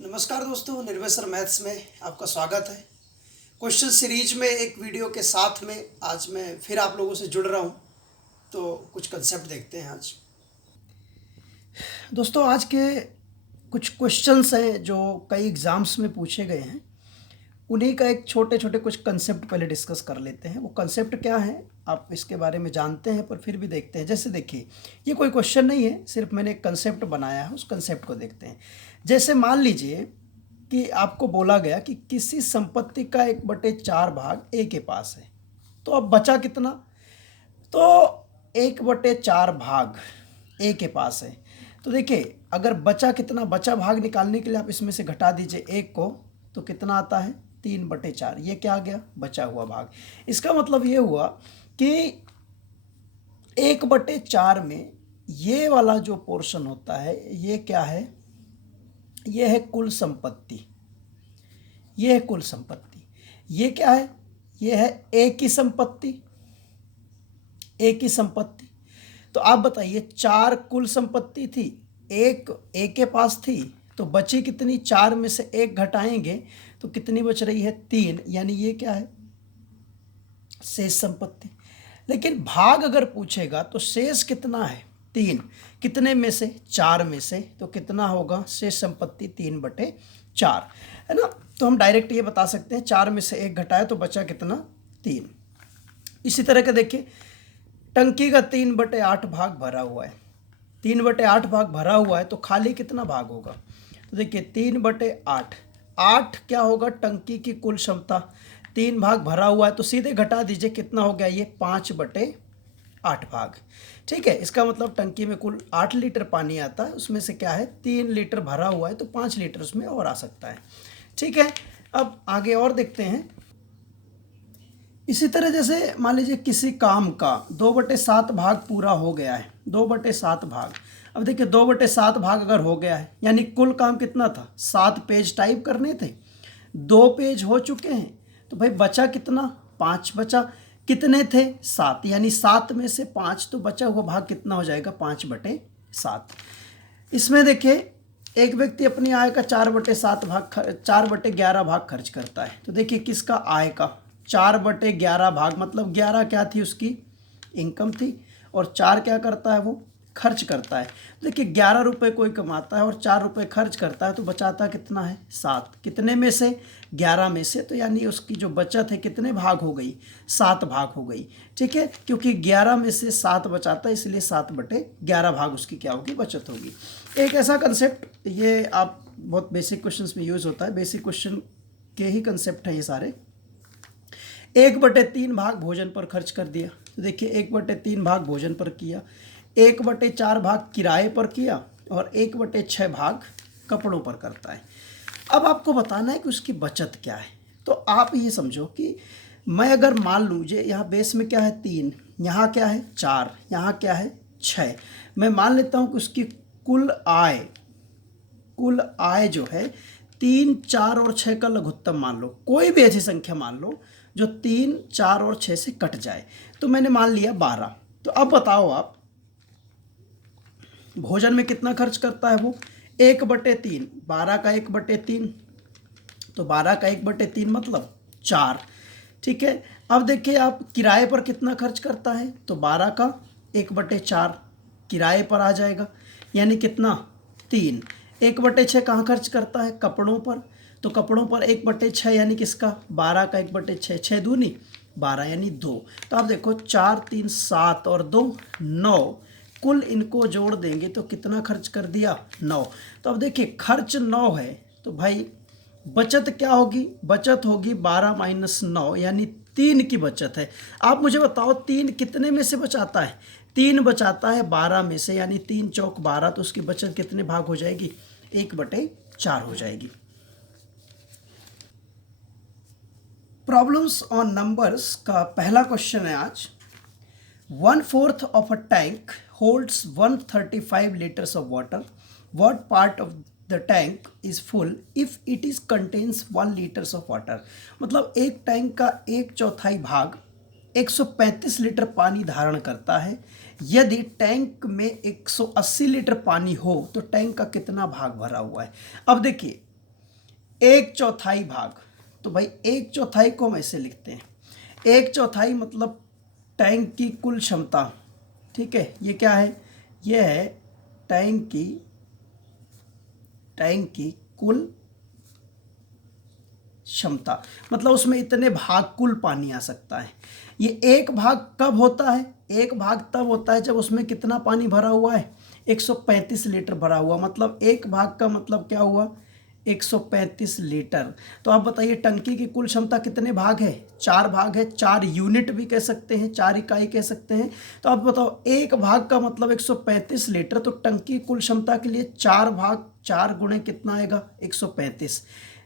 नमस्कार दोस्तों, निर्भय सर मैथ्स में आपका स्वागत है। क्वेश्चन सीरीज में एक वीडियो के साथ में आज मैं फिर आप लोगों से जुड़ रहा हूँ। तो कुछ कंसेप्ट देखते हैं आज। दोस्तों, आज के कुछ क्वेश्चंस हैं जो कई एग्ज़ाम्स में पूछे गए हैं। उन्हीं का एक छोटे छोटे कुछ कंसेप्ट पहले डिस्कस कर लेते हैं। वो कंसेप्ट क्या है आप इसके बारे में जानते हैं, पर फिर भी देखते हैं। जैसे देखिए, ये कोई क्वेश्चन नहीं है, सिर्फ मैंने एक कंसेप्ट बनाया है, उस कंसेप्ट को देखते हैं। जैसे मान लीजिए कि आपको बोला गया कि किसी संपत्ति का 1/4 भाग ए के पास है, तो अब बचा कितना? तो 1/4 भाग ए के पास है। तो देखिए, अगर बचा कितना, बचा भाग निकालने के लिए आप इसमें से घटा दीजिए एक को, तो कितना आता है? 3/4। ये क्या आ गया? बचा हुआ भाग। इसका मतलब ये हुआ कि 1/4 में ये वाला जो पोर्शन होता है, ये क्या है? ये है कुल संपत्ति। ये है कुल संपत्ति। ये क्या है? ये है ए की संपत्ति। ए की संपत्ति। तो आप बताइए, 4 कुल संपत्ति थी, एक ए के पास थी, तो बची कितनी? 4 में से 1 घटाएंगे तो कितनी बच रही है? 3। यानी ये क्या है? शेष संपत्ति। लेकिन भाग अगर पूछेगा तो शेष कितना है? 3। कितने में से? 4 में से। तो कितना होगा शेष संपत्ति? 3/4, है ना। तो हम डायरेक्ट ये बता सकते हैं, 4 में से 1 घटाया तो बचा कितना? 3। इसी तरह का देखिए, टंकी का 3/8 भाग भरा हुआ है। 3/8 भाग भरा हुआ है तो खाली कितना भाग होगा? तो देखिए, 3/8, 8 क्या होगा? टंकी की कुल क्षमता। 3 भाग भरा हुआ है तो सीधे घटा दीजिए, कितना हो गया? ये 5/8 भाग। ठीक है, इसका मतलब टंकी में कुल 8 लीटर पानी आता है, उसमें से क्या है? 3 लीटर भरा हुआ है तो 5 लीटर उसमें और आ सकता है। ठीक है, अब आगे और देखते हैं। इसी तरह जैसे मान लीजिए किसी काम का 2/7 भाग पूरा हो गया है। 2/7 भाग। अब देखिए, 2/7 भाग अगर हो गया है, यानी कुल काम कितना था? 7 पेज टाइप करने थे, 2 पेज हो चुके हैं। तो भाई बचा कितना? 5 बचा। कितने थे? 7। यानी 7 में से 5, तो बचा हुआ भाग कितना हो जाएगा? 5/7। इसमें देखिए, एक व्यक्ति अपनी आय का 4/11 भाग खर्च करता है। तो देखिए, किसका? आय का 4/11 भाग, मतलब 11 क्या थी? उसकी इनकम थी, और 4 क्या करता है? वो खर्च करता है। देखिए, 11 रुपये कोई कमाता है और 4 रुपये खर्च करता है, तो बचाता कितना है? 7। कितने में से? 11 में से। तो यानी उसकी जो बचत है कितने भाग हो गई? 7 भाग हो गई। ठीक है, क्योंकि 11 में से 7 बचाता है, इसलिए 7/11 भाग उसकी क्या होगी? बचत होगी। एक ऐसा कंसेप्ट, ये आप बहुत बेसिक क्वेश्चंस में यूज़ होता है, बेसिक क्वेश्चन के ही कंसेप्ट हैं ये सारे। 1/3 भाग भोजन पर खर्च कर दिया। तो देखिए, 1/3 भाग भोजन पर किया, 1/4 भाग किराए पर किया, और 1/6 भाग कपड़ों पर करता है। अब आपको बताना है कि उसकी बचत क्या है। तो आप ये समझो कि मैं अगर मान लूँजे यहाँ बेस में क्या है? 3, यहाँ क्या है? 4, यहाँ क्या है? 6। मैं मान लेता हूँ कि उसकी कुल आय जो है 3, 4 और 6 का लघुत्तम मान लो, कोई भी ऐसी संख्या मान लो जो 3, 4 और 6 से कट जाए। तो मैंने मान लिया 12। तो अब बताओ आप, भोजन में कितना खर्च करता है वो? 1/3। 12 का 1/3, तो 12 का 1/3 मतलब 4। ठीक है, अब देखिए आप, किराए पर कितना खर्च करता है? तो 12 का 1/4 किराए पर आ जाएगा, यानी कितना? 3। 1/6 कहाँ खर्च करता है? कपड़ों पर। तो कपड़ों पर 1/6 यानी किसका? 12 का 1/6, 6 दूनी 12 यानी 2। तो आप देखो, 4, 3, 7 और 2, 9। कुल इनको जोड़ देंगे तो कितना खर्च कर दिया? 9। तो अब देखिए, खर्च 9 है, तो भाई बचत क्या होगी? बचत होगी 12 - 9, यानी 3 की बचत है। आप मुझे बताओ, 3 कितने में से बचाता है? 3 बचाता है 12 में से, यानी 3 चौक 12, तो उसकी बचत कितने भाग हो जाएगी? 1/4 हो जाएगी। प्रॉब्लम्स ऑन नंबर्स का पहला क्वेश्चन है आज। 1/4 of a tank holds 135 liters of water. What part of the tank is full if it is contains 1 liters of water? मतलब एक टैंक का 1/4 भाग 135 लीटर पानी धारण करता है। यदि टैंक में 180 लीटर पानी हो तो टैंक का कितना भाग भरा हुआ है? अब देखिए, एक चौथाई भाग, तो भाई एक चौथाई को हम ऐसे लिखते हैं, एक चौथाई मतलब टैंक की कुल क्षमता, ठीक है। ये क्या है, ये है टैंक की कुल क्षमता, मतलब उसमें इतने भाग कुल पानी आ सकता है। ये एक भाग कब होता है, एक भाग तब होता है जब उसमें कितना पानी भरा हुआ है, 135 लीटर भरा हुआ, मतलब एक भाग का मतलब क्या हुआ, 135 लीटर। तो आप बताइए टंकी की कुल क्षमता कितने भाग है, 4 भाग है, 4 यूनिट भी कह सकते हैं, 4 इकाई कह सकते हैं। तो आप बताओ एक भाग का मतलब 135 लीटर, तो टंकी कुल क्षमता के लिए 4 भाग, 4 गुणे कितना आएगा, 135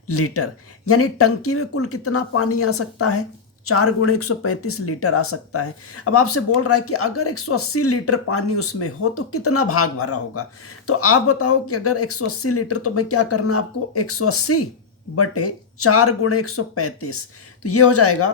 लीटर। यानी टंकी में कुल कितना पानी आ सकता है, 4 गुणे 135 लीटर आ सकता है। अब आपसे बोल रहा है कि अगर 180 लीटर पानी उसमें हो तो कितना भाग भरा होगा। तो आप बताओ कि अगर 180 लीटर, तो भाई क्या करना है आपको, 180 बटे 4 गुणे 135, तो ये हो जाएगा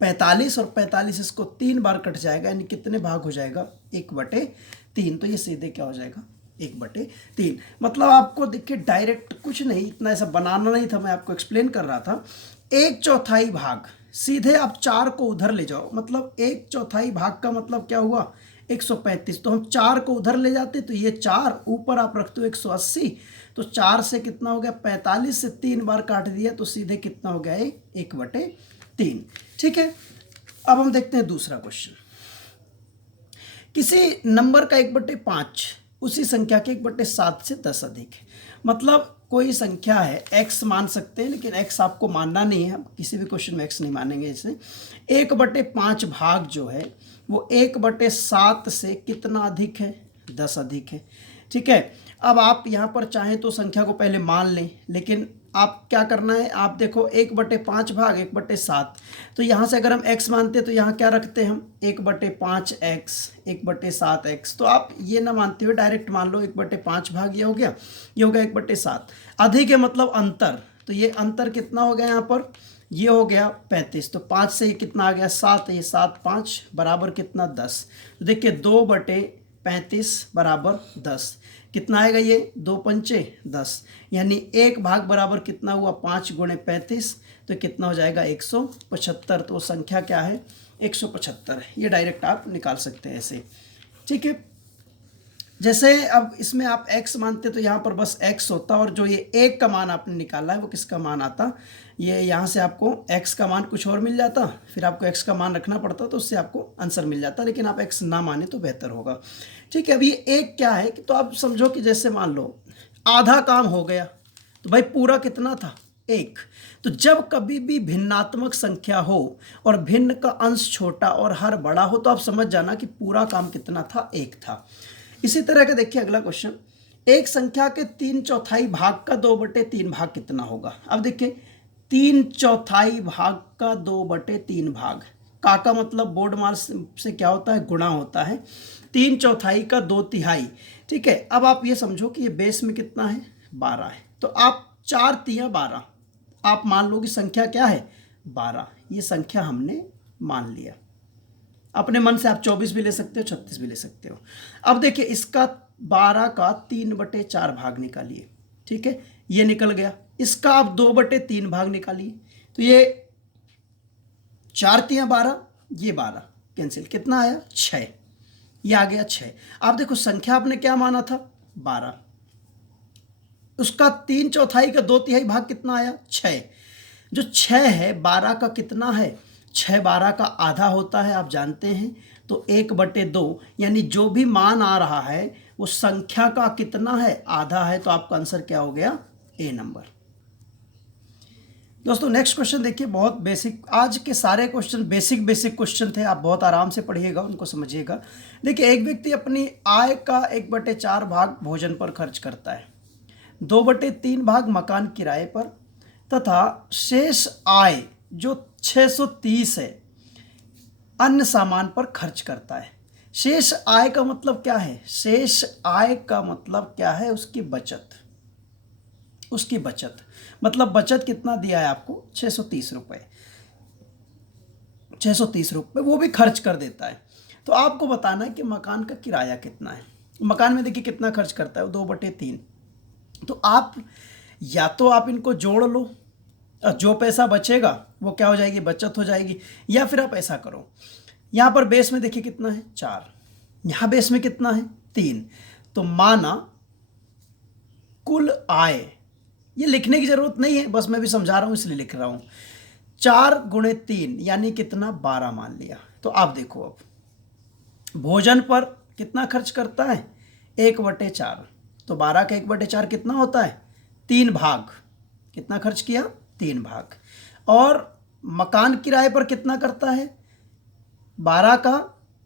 45, और 45 इसको 3 बार कट जाएगा, यानी कितने भाग हो जाएगा, 1/3। तो ये सीधे क्या हो जाएगा, 1/3। मतलब आपको देखिए डायरेक्ट कुछ नहीं, इतना ऐसा बनाना नहीं था, मैं आपको एक्सप्लेन कर रहा था। एक चौथाई भाग, सीधे आप 4 को उधर ले जाओ, मतलब एक चौथाई भाग का मतलब क्या हुआ, 135। तो हम 4 को उधर ले जाते, तो ये 4 ऊपर आप रखते हो 180, तो 4 से कितना हो गया 45, से 3 बार काट दिया, तो सीधे कितना हो गया, 1/3। ठीक है। अब हम देखते हैं दूसरा क्वेश्चन। किसी नंबर का 1/5 उसी संख्या के 1/7 से 10 अधिक है। मतलब कोई संख्या है, x मान सकते हैं, लेकिन x आपको मानना नहीं है, हम किसी भी क्वेश्चन में x नहीं मानेंगे। इसे 1/5 भाग जो है वो 1/7 से कितना अधिक है, 10 अधिक है। ठीक है। अब आप यहाँ पर चाहें तो संख्या को पहले मान लें, लेकिन आप क्या करना है, आप देखो 1/5 भाग 1/7, तो यहाँ से अगर हम x मानते तो यहाँ क्या रखते हैं हम, 1/5x 1/7x। तो आप ये ना मानते हुए डायरेक्ट मान लो 1/5 भाग, ये हो गया, ये हो गया 1/7। अधिक है मतलब अंतर, तो ये अंतर कितना हो गया यहाँ पर, ये हो गया 35। तो 5 से ये कितना आ गया, 7, ये 7 5 बराबर कितना, 10। तो देखिए 2/35 बराबर 10, कितना आएगा ये, 2 पंचे 10, यानी एक भाग बराबर कितना हुआ, 5 गुणे 35, तो कितना हो जाएगा 175। तो वो संख्या क्या है, 175 है। ये डायरेक्ट आप निकाल सकते हैं ऐसे। ठीक है। जैसे अब इसमें आप x मानते तो यहाँ पर बस x होता, और जो ये एक का मान आपने निकाला है वो किसका मान आता, ये यहाँ से आपको x का मान कुछ और मिल जाता, फिर आपको x का मान रखना पड़ता, तो उससे आपको आंसर मिल जाता, लेकिन आप x ना माने तो बेहतर होगा। ठीक है। अब ये एक क्या है कि, तो आप समझो कि जैसे मान लो आधा काम हो गया, तो भाई पूरा कितना था, 1। तो जब कभी भी भिन्नात्मक संख्या हो और भिन्न का अंश छोटा और हर बड़ा हो, तो आप समझ जाना कि पूरा काम कितना था, 1 था। इसी तरह का देखिए अगला क्वेश्चन, एक संख्या के 3/4 भाग का 2/3 भाग कितना होगा। अब देखिए 3/4 भाग का 2/3 भाग, का मतलब बोर्ड मार्क से क्या होता है, गुणा होता है, 3/4 का 2/3। ठीक है। अब आप ये समझो कि ये बेस में कितना है, 12 है, तो आप 4 तिया 12, आप मान लो कि संख्या क्या है, 12। ये संख्या हमने मान लिया। अपने मन से आप 24 भी ले सकते हो, 36 भी ले सकते हो। अब देखिए इसका 12 का 3/4 भाग निकालिए। ठीक है, ये निकल गया। इसका आप 2/3 भाग निकालिए, तो ये 4 तिया 12, ये 12 कैंसिल, कितना आया, 6। ये आ गया 6। आप देखो संख्या आपने क्या माना था, 12, उसका 3/4 का 2/3 भाग कितना आया, 6। जो 6 है 12 का कितना है, 6 12 का आधा होता है, आप जानते हैं। तो 1/2, यानी जो भी मान आ रहा है वो संख्या का कितना है, आधा है। तो आपका आंसर क्या हो गया, ए नंबर। दोस्तों नेक्स्ट क्वेश्चन देखिए, बहुत बेसिक, आज के सारे क्वेश्चन बेसिक क्वेश्चन थे, आप बहुत आराम से पढ़िएगा, उनको समझिएगा। देखिए एक व्यक्ति अपनी आय का 1/4 भाग भोजन पर खर्च करता है, 2/3 भाग मकान किराए पर, तथा शेष आय जो 630 है अन्य सामान पर खर्च करता है। शेष आय का मतलब क्या है, शेष आय का मतलब क्या है, उसकी बचत, उसकी बचत। मतलब बचत कितना दिया है आपको, 630 रुपये, 630 रुपये वो भी खर्च कर देता है। तो आपको बताना है कि मकान का किराया कितना है। मकान में देखिए कितना खर्च करता है, वो 2/3। तो आप या तो आप इनको जोड़ लो, जो पैसा बचेगा वो क्या हो जाएगी, बचत हो जाएगी, या फिर आप ऐसा करो, यहाँ पर बेस में देखिए कितना है 4, यहाँ बेस में कितना है 3, तो माना कुल आय, ये लिखने की जरूरत नहीं है, बस मैं भी समझा रहा हूँ इसलिए लिख रहा हूँ, 4 गुणे 3 यानी कितना 12 मान लिया। तो आप देखो अब भोजन पर कितना खर्च करता है 1/4, तो 12 का 1/4 कितना होता है 3 भाग, कितना खर्च किया 3 भाग। और मकान किराए पर कितना करता है 12 का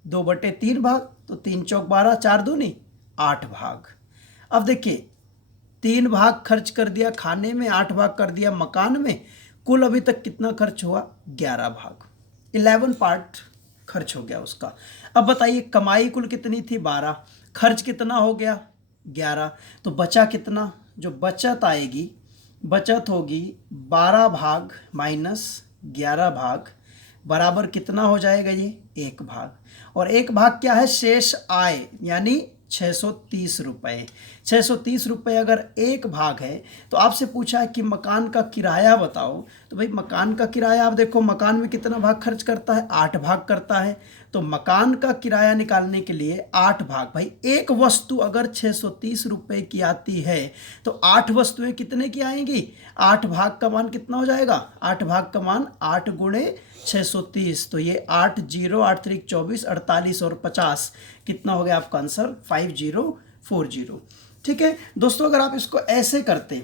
2/3 भाग, तो 3 चौक 12, 4 दूनी 8 भाग। अब देखिए 3 भाग खर्च कर दिया खाने में, 8 भाग कर दिया मकान में, कुल अभी तक कितना खर्च हुआ 11 भाग, 11 पार्ट खर्च हो गया उसका। अब बताइए कमाई कुल कितनी थी 12, खर्च कितना हो गया 11, तो बचा कितना, जो बचत आएगी, बचत होगी 12 भाग माइनस 11 भाग बराबर कितना हो जाएगा ये 1 भाग, और 1 भाग क्या है शेष आय यानी 630 रुपये। 630 रुपये अगर 1 भाग है, तो आपसे पूछा है कि मकान का किराया बताओ, तो भाई मकान का किराया आप देखो मकान में कितना भाग खर्च करता है 8 भाग करता है, तो मकान का किराया निकालने के लिए 8 भाग, भाई एक वस्तु अगर 630 रुपये की आती है तो 8 वस्तुएं कितने की आएंगी, 8 भाग का मान कितना हो जाएगा, 8 भाग का मान 8 गुणे 630, तो ये 8 0 8 3 24 48 और 50 कितना हो गया आपका आंसर 5040। ठीक है दोस्तों, अगर आप इसको ऐसे करते,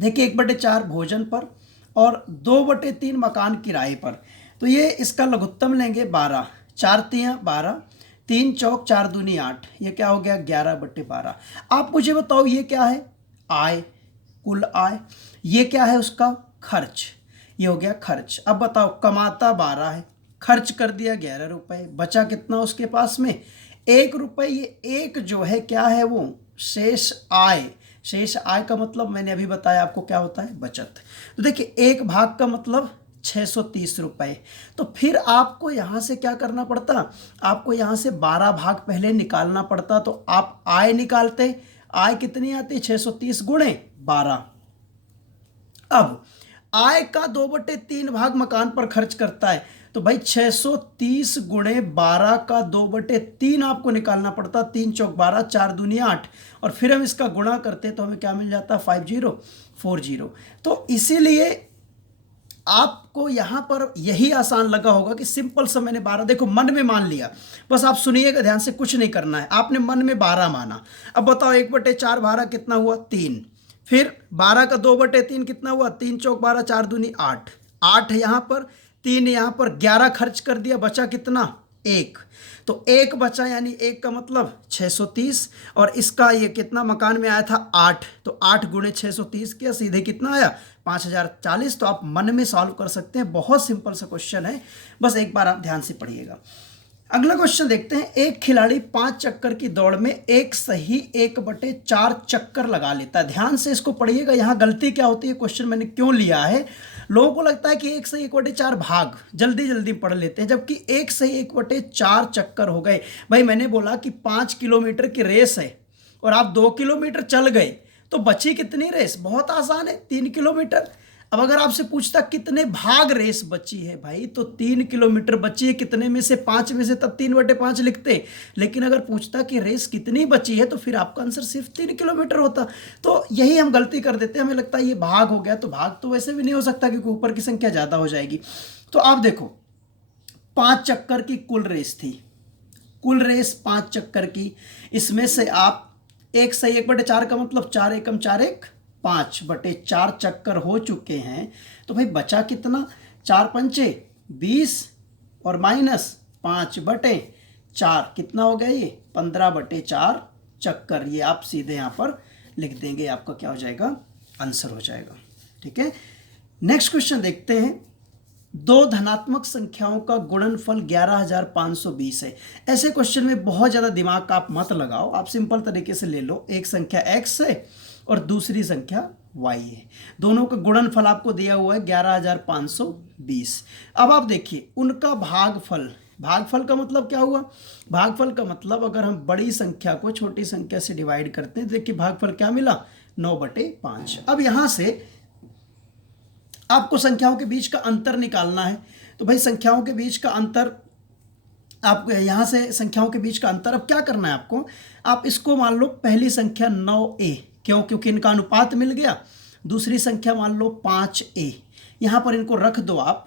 देखिए 1/4 भोजन पर और 2/3 मकान किराए पर, तो ये इसका लघुत्तम लेंगे 12, 4 तियाँ 12, 3 चौक 4 दूनी 8, ये क्या हो गया 11/12। आप मुझे बताओ ये क्या है आय, कुल आय, ये क्या है उसका खर्च, ये हो गया खर्च। अब बताओ कमाता 12 है, खर्च कर दिया 11 रुपये, बचा कितना उसके पास में 1 रुपये, ये एक जो है क्या है वो शेष आय, शेष आय का मतलब मैंने अभी बताया आपको क्या होता है बचत। तो देखिए 1 भाग का मतलब 630 रुपये, तो फिर आपको यहाँ से क्या करना पड़ता, आपको यहाँ से 12 भाग पहले निकालना पड़ता, तो आप आय निकालते, आय कितनी आती 630 गुणे 12। अब आय का 2/3 भाग मकान पर खर्च करता है, तो भाई 630 गुणे 12 का 2/3 आपको निकालना पड़ता, 3 चौक 12, 4 दूनी 8, और फिर हम इसका गुणा करते तो हमें क्या मिल जाता 5040। तो इसीलिए आपको यहाँ पर यही आसान लगा होगा कि सिंपल सा मैंने 12, देखो मन में मान लिया, बस आप सुनिएगा ध्यान से, कुछ नहीं करना है, आपने मन में 12 माना। अब बताओ 1/4 12 कितना हुआ 3, फिर 12 का 2/3 कितना हुआ 3 चौक 12, 4 दूनी 8, 8 यहाँ पर 3 यहाँ पर 11 खर्च कर दिया, बचा कितना 1, तो 1 बचा यानी 1 का मतलब 630, और इसका ये कितना मकान में आया था 8, तो 8 गुणे 630 किया, सीधे कितना आया 5040। तो आप मन में सॉल्व कर सकते हैं, बहुत सिंपल सा क्वेश्चन है, बस एक बार आप ध्यान से पढ़िएगा। अगला क्वेश्चन देखते हैं, एक खिलाड़ी 5 चक्कर की दौड़ में एक सही 1/4 चक्कर लगा लेता है। ध्यान से इसको पढ़िएगा, यहाँ गलती क्या होती है, क्वेश्चन मैंने क्यों लिया है, लोगों को लगता है कि 1 सही 1/4 भाग जल्दी जल्दी पढ़ लेते हैं, जबकि 1 सही 1/4 चक्कर हो गए। भाई मैंने बोला कि 5 किलोमीटर की रेस है और आप 2 किलोमीटर चल गए, तो बची कितनी रेस, बहुत आसान है 3 किलोमीटर। अब अगर आपसे पूछता कितने भाग रेस बची है भाई, तो 3 किलोमीटर बची है, कितने में से 5 में से, तब 3/5 लिखते। लेकिन अगर पूछता कि रेस कितनी बची है, तो फिर आपका आंसर सिर्फ 3 किलोमीटर होता। तो यही हम गलती कर देते हैं, हमें लगता है ये भाग हो गया, तो भाग तो वैसे भी नहीं हो सकता क्योंकि ऊपर की संख्या ज़्यादा हो जाएगी। तो आप देखो 5 चक्कर की कुल रेस थी, कुल रेस 5 चक्कर की, इसमें से आप 1 सही 1/4 का मतलब 4 एकम 4 1 5/4 चक्कर हो चुके हैं, तो भाई बचा कितना 4 पंचे 20 और माइनस 5/4 कितना हो गया ये 15/4 चक्कर। ये आप सीधे यहाँ पर लिख देंगे, आपका क्या हो जाएगा आंसर हो जाएगा। ठीक है, नेक्स्ट क्वेश्चन देखते हैं, 2 धनात्मक संख्याओं का गुणनफल 11520 है। ऐसे क्वेश्चन में बहुत ज़्यादा दिमाग का आप मत लगाओ, आप सिंपल तरीके से ले लो, एक संख्या x है और दूसरी संख्या y है, दोनों का गुणनफल आपको दिया हुआ है 11520। अब आप देखिए उनका भागफल, भागफल का मतलब क्या हुआ, भागफल का मतलब अगर हम बड़ी संख्या को छोटी संख्या से डिवाइड करते हैं, देखिए भागफल क्या मिला 9/5। अब यहां से आपको संख्याओं के बीच का अंतर निकालना है। तो भाई संख्याओं के बीच का अंतर, आप यहां से संख्याओं के बीच का अंतर अब क्या करना है आपको, आप इसको मान लो पहली संख्या 9a, क्यों, क्योंकि इनका अनुपात मिल गया। दूसरी संख्या मान लो 5a, यहां पर इनको रख दो आप।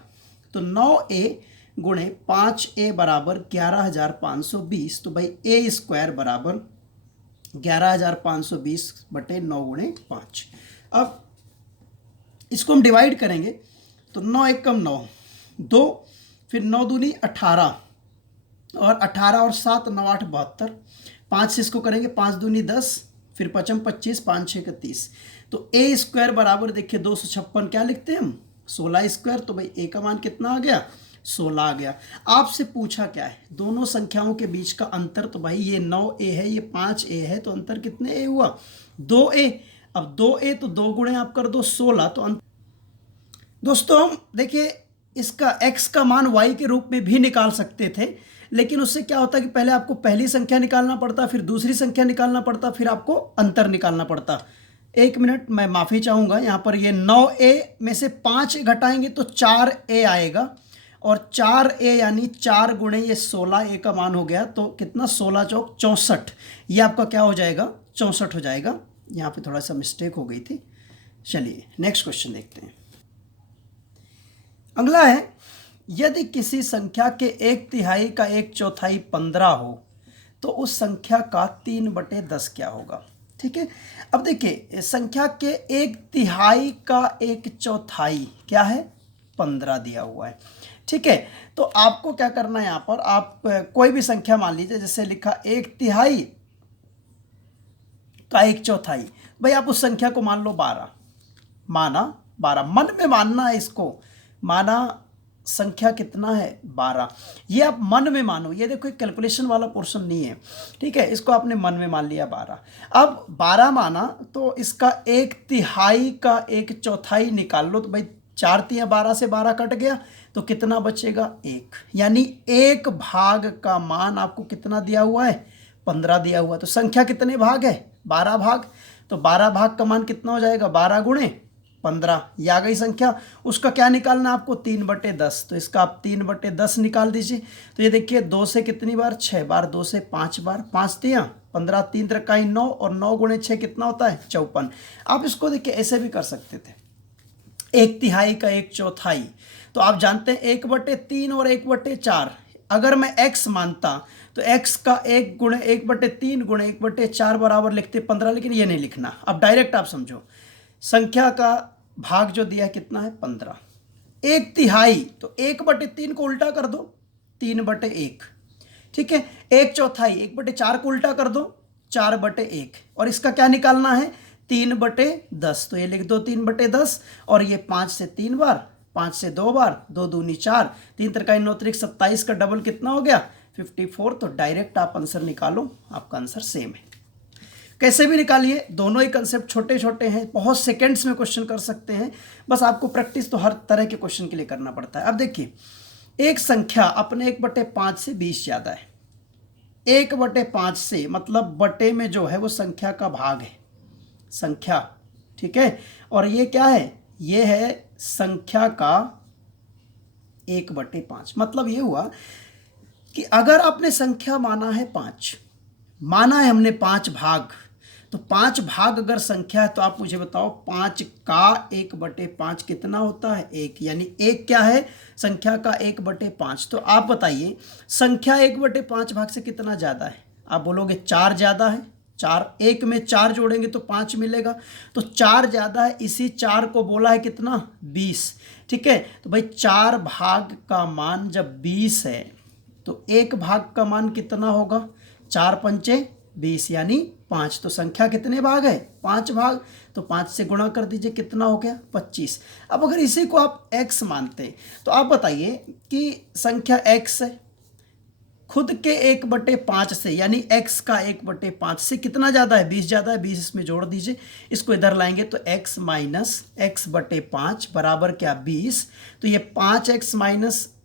तो 9a गुणे 5a बराबर 11,520। तो भाई a स्क्वायर बराबर 11,520/9 × 5। अब इसको हम डिवाइड करेंगे तो 9 × 1 = 9, 2, फिर 9 दूनी 18, और 18 और 7 9 8 72, 5 से इसको करेंगे 5 दूनी 10, फिर 5 25, 5 6 30। तो a स्क्वायर बराबर देखिए 256 क्या लिखते हैं हम, 16 स्क्वायर। तो भाई a का मान कितना आ गया, 16 आ गया। आपसे पूछा क्या है, दोनों संख्याओं के बीच का अंतर। तो भाई ये 9a है, ये 5a है, तो अंतर कितने a हुआ, 2a। अब 2a तो 2 गुणे आप कर दो 16, तो दोस्तों हम देखिए इसका x का मान y के रूप में भी निकाल सकते थे, लेकिन उससे क्या होता कि पहले आपको पहली संख्या निकालना पड़ता, फिर दूसरी संख्या निकालना पड़ता, फिर आपको अंतर निकालना पड़ता। 1 मिनट मैं माफ़ी चाहूँगा, यहाँ पर ये 9a में से 5 घटाएंगे तो 4a आएगा, और 4a यानी 4 गुणे ये 16a का मान हो गया। तो कितना, 16 चौक 64, ये आपका क्या हो जाएगा, 64 हो जाएगा। यहाँ पे थोड़ा सा मिस्टेक हो गई थी। चलिए नेक्स्ट क्वेश्चन देखते हैं। अगला है, यदि किसी संख्या के 1/3 का 1/4 15 हो तो उस संख्या का 3/10 क्या होगा। ठीक है, अब देखिए संख्या के 1/3 का 1/4 क्या है, 15 दिया हुआ है। ठीक है, तो आपको क्या करना है, यहाँ पर आप कोई भी संख्या मान लीजिए, जैसे लिखा 1/3 का 1/4, भाई आप उस संख्या को मान लो 12, माना 12, मन में मानना है इसको, माना संख्या कितना है 12, ये आप मन में मानो, ये देखो एक कैलकुलेशन वाला पोर्शन नहीं है। ठीक है, इसको आपने मन में मान लिया 12। अब 12 माना तो इसका 1/3 का 1/4 निकाल लो। तो भाई 4 तिया 12 से 12 कट गया, तो कितना बचेगा, 1, यानी 1 भाग का मान आपको कितना दिया हुआ है, 15 दिया हुआ। तो संख्या कितने भाग है, 12 भाग। तो 12 भाग का मान कितना हो जाएगा, 12 गुणे 15, ये आ गई संख्या। उसका क्या निकालना है आपको, 3/10। तो इसका आप 3/10 निकाल दीजिए। तो ये देखिए 2 से कितनी बार, 6 बार, 2 से 5 बार, 5 तिया 15, 3 3 9, और 9 गुणे 6 कितना होता है, 54। आप इसको देखिए ऐसे भी कर सकते थे, 1/3 का 1/4। तो आप जानते हैं 1/3 और 1/4, अगर मैं x मानता तो x का 1 गुणे 1/3 गुणे 1/4 बराबर लिखते 15, लेकिन ये नहीं लिखना। अब डायरेक्ट आप समझो, संख्या का भाग जो दिया है कितना है, 15, 1/3, तो 1/3 को उल्टा कर दो, 3/1। ठीक है, 1/4, 1/4 को उल्टा कर दो, 4/1, और इसका क्या निकालना है, 3/10। तो ये लिख दो 3/10, और ये 5 से 3 बार, 5 से 2 बार, 2 दूनी 4, 3 3 9 27 का डबल कितना हो गया, 54। तो डायरेक्ट आप आंसर निकालो, आपका आंसर सेम है। कैसे भी निकालिए, दोनों ही कंसेप्ट छोटे छोटे हैं, बहुत सेकंड्स में क्वेश्चन कर सकते हैं। बस आपको प्रैक्टिस तो हर तरह के क्वेश्चन के लिए करना पड़ता है। अब देखिए, एक संख्या अपने 1/5 से 20 ज़्यादा है। 1/5 से मतलब बटे में जो है वो संख्या का भाग है, संख्या। ठीक है, और ये क्या है, ये है संख्या का 1/5। मतलब ये हुआ कि अगर आपने संख्या माना है 5, माना है हमने 5 भाग, तो 5 भाग अगर संख्या है तो आप मुझे बताओ 5 का 1/5 कितना होता है, 1, यानी 1 क्या है, संख्या का 1/5। तो आप बताइए संख्या 1/5 भाग से कितना ज़्यादा है, आप बोलोगे 4 ज़्यादा है। 4, 1 में 4 जोड़ेंगे तो 5 मिलेगा, तो 4 ज़्यादा है। इसी 4 को बोला है कितना, 20। ठीक है, तो भाई 4 भाग का मान जब 20 है तो 1 भाग का मान कितना होगा, 4 पंचे 20 यानी 5। तो संख्या कितने भाग है, 5 भाग। तो 5 से गुणा कर दीजिए, कितना हो गया, 25। अब अगर इसी को आप x मानते तो आप बताइए कि संख्या x है, खुद के 1/5 से, यानी x का 1/5 से कितना ज़्यादा है, 20 ज़्यादा है। 20 इसमें जोड़ दीजिए, इसको इधर लाएंगे तो x - x/5 बराबर क्या, 20। तो ये 5x -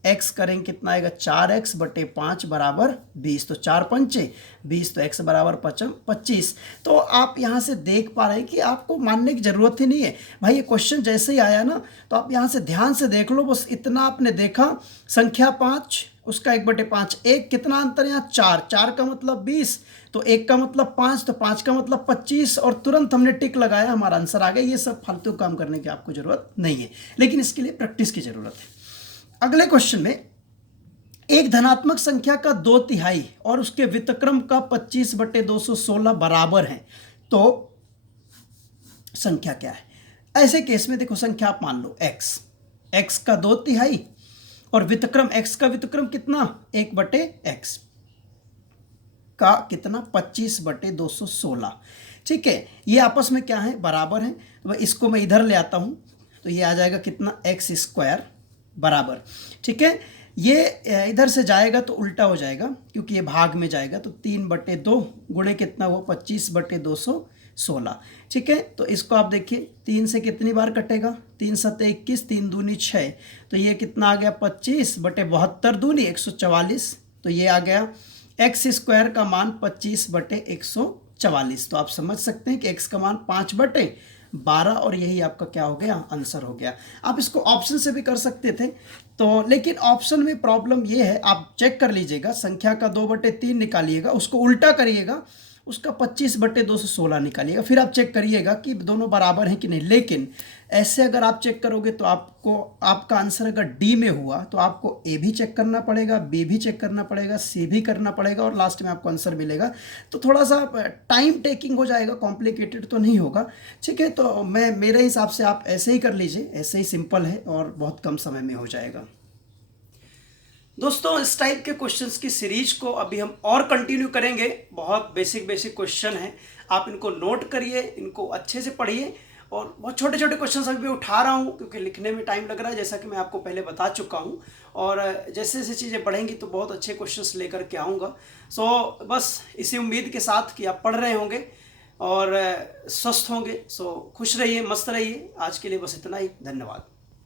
एक्स करेंगे कितना आएगा 4x/5 बराबर 20। तो 4×5 20, तो x बराबर 25। तो आप यहाँ से देख पा रहे हैं कि आपको मानने की ज़रूरत ही नहीं है भाई। ये क्वेश्चन जैसे ही आया ना तो आप यहाँ से ध्यान से देख लो, बस इतना आपने देखा, संख्या 5 उसका 1/5, एक कितना अंतर यहाँ 4, 4 का मतलब 20, तो 1 का मतलब 5, तो 5 का मतलब 25, और तुरंत हमने टिक लगाया, हमारा आंसर आ गया। ये सब फालतू काम करने की आपको ज़रूरत नहीं है, लेकिन इसके लिए प्रैक्टिस की ज़रूरत है। अगले क्वेश्चन में एक धनात्मक संख्या का 2/3 और उसके व्युत्क्रम का 25/216 बराबर है, तो संख्या क्या है? ऐसे केस में देखो, संख्या आप मान लो x का 2/3 और व्युत्क्रम x का व्युत्क्रम कितना 1/x का कितना 25/216। ठीक है, ये आपस में क्या है, बराबर है। तो इसको मैं इधर ले आता हूं, तो ये आ जाएगा कितना x² बराबर। ठीक है, ये इधर से जाएगा तो उल्टा हो जाएगा क्योंकि ये भाग में जाएगा, तो 3/2 गुणे कितना हुआ 25/216। ठीक है, तो इसको आप देखिए 3 से कितनी बार कटेगा, 3 7 21, 3 दूनी 6, तो ये कितना आ गया 25/72 दूनी 144, तो ये आ गया x² का मान 25/144। तो आप समझ सकते हैं कि x का मान 5/12, और यही आपका क्या हो गया, आंसर हो गया। आप इसको ऑप्शन से भी कर सकते थे, तो लेकिन ऑप्शन में प्रॉब्लम ये है, आप चेक कर लीजिएगा, संख्या का 2/3 निकालिएगा, उसको उल्टा करिएगा, उसका 25/216 निकालिएगा, फिर आप चेक करिएगा कि दोनों बराबर हैं कि नहीं। लेकिन ऐसे अगर आप चेक करोगे तो आपको, आपका आंसर अगर डी में हुआ तो आपको ए भी चेक करना पड़ेगा, बी भी चेक करना पड़ेगा, सी भी करना पड़ेगा, और लास्ट में आपको आंसर मिलेगा। तो थोड़ा सा टाइम टेकिंग हो जाएगा, कॉम्प्लिकेटेड तो नहीं होगा। ठीक है, तो मेरे हिसाब से आप ऐसे ही कर लीजिए, ऐसे ही सिंपल है और बहुत कम समय में हो जाएगा। दोस्तों, इस टाइप के क्वेश्चंस की सीरीज को अभी हम और कंटिन्यू करेंगे। बहुत बेसिक क्वेश्चन हैं, आप इनको नोट करिए, इनको अच्छे से पढ़िए, और बहुत छोटे छोटे क्वेश्चंस अभी मैं उठा रहा हूँ क्योंकि लिखने में टाइम लग रहा है, जैसा कि मैं आपको पहले बता चुका हूँ। और जैसे जैसे चीज़ें बढ़ेंगी तो बहुत अच्छे क्वेश्चंस लेकर के आऊँगा। सो बस इसी उम्मीद के साथ कि आप पढ़ रहे होंगे और स्वस्थ होंगे। सो खुश रहिए, मस्त रहिए। आज के लिए बस इतना ही, धन्यवाद।